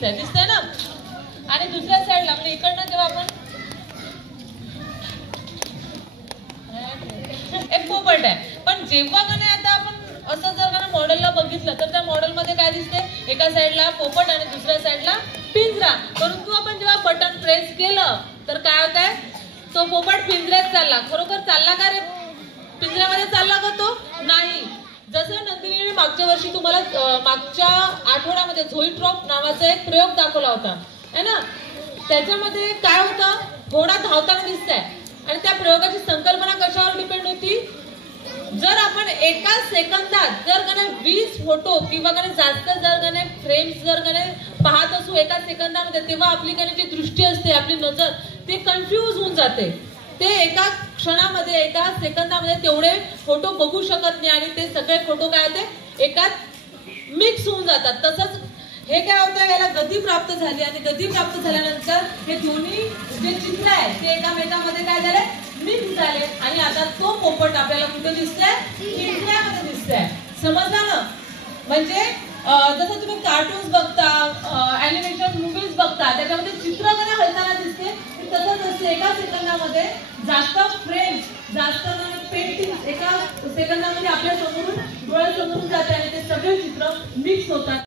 दिसतंय ना. आणि दुसऱ्या साईडला म्हणजे इकडनं जेव्हा आपण एक पोपट आहे, पण जेव्हा का नाही आता आपण असं जर का मॉडेलला बघितलं तर त्या मॉडेलमध्ये काय दिसते, एका साईडला पोपट आणि दुसऱ्या साईडला पिंजरा. परंतु आपण जेव्हा बटन प्रेस केलं तर काय होत आहे, तो पोपट पिंजऱ्यात चालला. खरोखर चालला का रे, पिंजऱ्यामध्ये चालला का तो? नाही. जसं नंदिनीने मागच्या वर्षी तुम्हाला मागच्या आठवड्यामध्ये झोईट्रॉप नावाचा एक प्रयोग दाखवला होता है ना. त्याच्यामध्ये काय होतं, घोडा धावताना दिसतंय आणि त्या प्रयोगाची संकल्पना कशावर डिपेंड होती, जर आपण एका सेकंदात जर का 20 फोटो किंवा जास्त जर का फ्रेम्स जर का पाहत असू एका सेकंदामध्ये, तेव्हा आपली जी दृष्टी असते, आपली नजर ते कन्फ्यूज होऊन जाते. ते एका क्षणामध्ये एका सेकंदामध्ये तेवढे फोटो बघू शकत नाही आणि ते सगळे फोटो काय होते एकात मिक्स होऊन जातात. तसंच हे काय होतं, याला गती प्राप्त झाली आणि गती प्राप्त झाल्यानंतर हे दोन्ही जे चित्र आहे ते एकामेकांमध्ये काय झाले, मिक्स झाले आणि आता तो पोपट आपल्याला कुठे दिसतोय, पिंजऱ्यामध्ये दिसतोय. समजलं ना. म्हणजे जसं तुम्ही कार्टून्स बघता, ॲनिमेशन मूव्हीज बघता, त्याच्यामध्ये चित्र कधी हलताना दिसते, तसंच असते. एका सेकंदामध्ये जास्त फ्रेम्स, जास्त पेंटिंग एका सेकंदामध्ये आपल्या समोरून डोळ्यासमोरून जाते आणि ते सगळे चित्र मिक्स होतात.